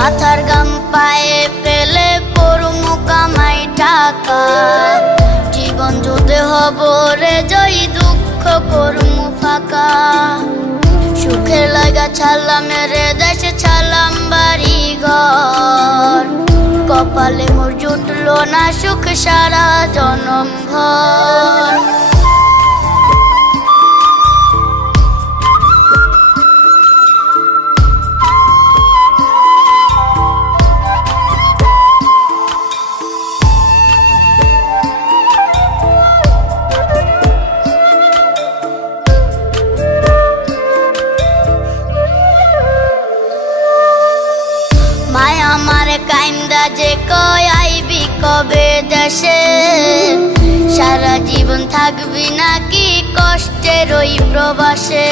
মাথার গাম পায়ে ফেলে করমু কামাই টাকা জীবন যুদ্ধে হব রে জয়ী দুঃখ করমু ফাঁকা সুখের লাগা ছাড়লাম রে দেশে ছাড়লাম বাড়ি ঘর কপালে মোর জুটলো না সুখ সারা জনম ভর আমার কাইন্দা যে কয় আইবি কবে দেশে সারা জীবন থাকবি নাকি কষ্টের ওই প্রবাসে।